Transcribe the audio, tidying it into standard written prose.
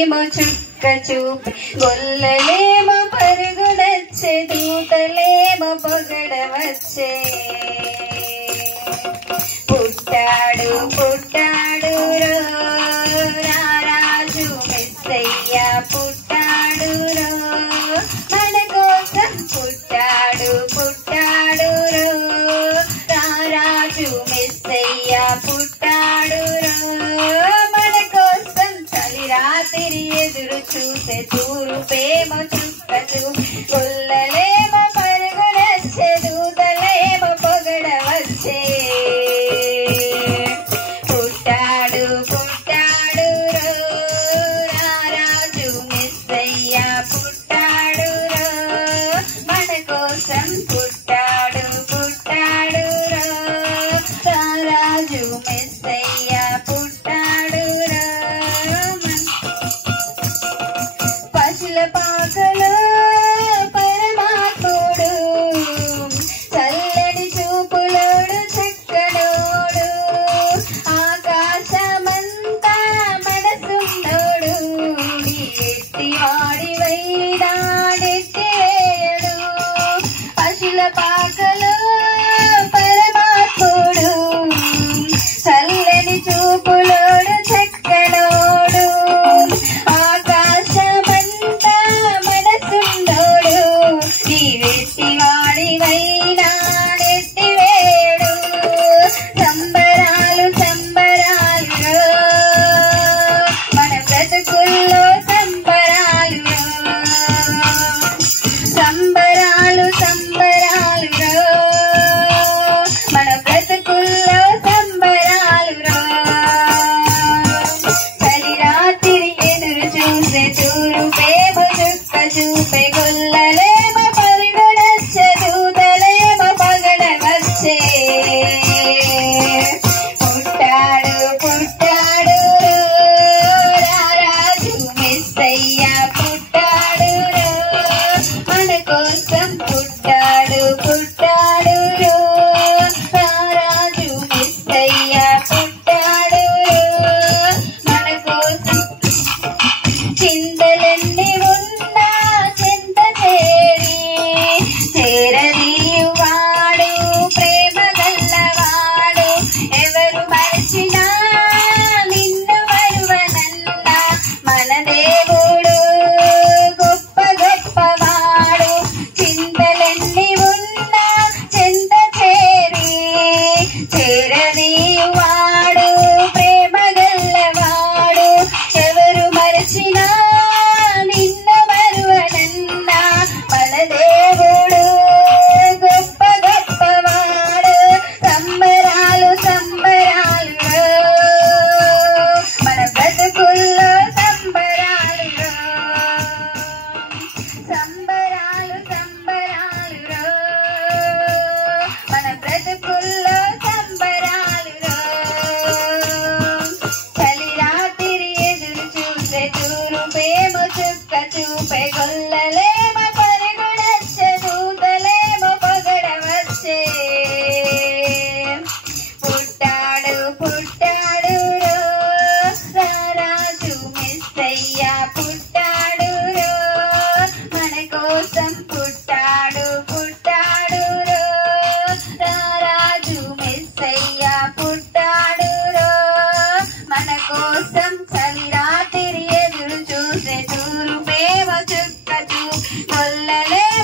తూరుపేమో చుక్క చూపి గొల్లలేమో పరుగునచ్చే దూతలేమో పొగడవచ్చే పుట్టాడు పుట్టాడు రారాజు మెస్సయ్య పుట్టాడు మన కోసం పుట్టాడు పుట్టాడు రారాజు మెస్సయ్య పుట్టాడు మన కోసం చలి రాత్రి ఎదురు చూసే తూరుపేమో చుక్క చూపి గొల్లలేమో పరుగునచ్చే దూతలేమో పొగడవచ్చే పుట్టాడు పుట్టాడు రారాజు మెస్సయ్య పుట్టాడు మన కోసం పుట్టాడు పుట్టాడు రారాజు మెస్సయ్య పుట్టాడు పశుల పాకలో పరమాత్ముడు చల్లని చూపులోడు చక్కడోడు ఆకాశమంతా మనసున్నోడు ఎట్టి వాడివై దాడెట్టేయడు పశుల పాకలో పరమాత్ముడు చల్లని చూపులోడు చక్కడోడు ఆకాశమంతా మనసున్నోడు నీవెట్టి వాడివై నాడెట్టివేడు సంబరాలు సంబరాలు మన బ్రతుకుల్లో సంబరాలు సంబరాలు సంబరాలు మన బ్రతుకుల్లో సంబరాలు చలి రాత్రి ఎదురు చూసే తూరుపేమో చుక్క చూపే గొల్లలేమో పరుగునచ్చే దూతలేమో పగడవచ్చే పుట్టాడు పుట్టాడు రారాజు మెస్సయ్య పుట్టాడు మన కోసం పుట్టాడు పుట్టాడు రారాజు మెస్సయ్య పుట్టాడు మన కోసం చింతలన్నీ ఉన్నా చింత చేరదీయువాడు ప్రేమ గల్లవాడు ఎవరు మరచినా నిన్ను మరువనన్నా మన దేవుడు గొప్ప గొప్పవాడు చింతలన్నీ ఉన్నా చింత చేరదీయువాడు ప్రేమ గల్లవాడు ఎవరు మరచినా నిన్ను మరువనన్నా మన దేవుడు గొప్ప గొప్పవాడు సంబరాలు సంబరాలు మన బ్రతుకుల్లో సంబరాలు సంబరాలు సంబరాలు మన బ్రతుకుల్లో సంబరాలు చలి రాత్రి ఎదురు చూసే తూరుపేమో చుక్క చూపే గొల్లలేమో పరుగునచ్చే దూతలేమో పొగడవచ్చే పుట్టాడు పుట్టాడు రారాజు మెస్సయ్య పుట్టాడు మన కోసం పుట్టాడు పుట్టాడు రారాజు మెస్సయ్య పుట్టాడు మన కోసం చలి రాత్రి ఎదురు చూసే తూరుపేమో చుక్క చూపే గొల్లలేమో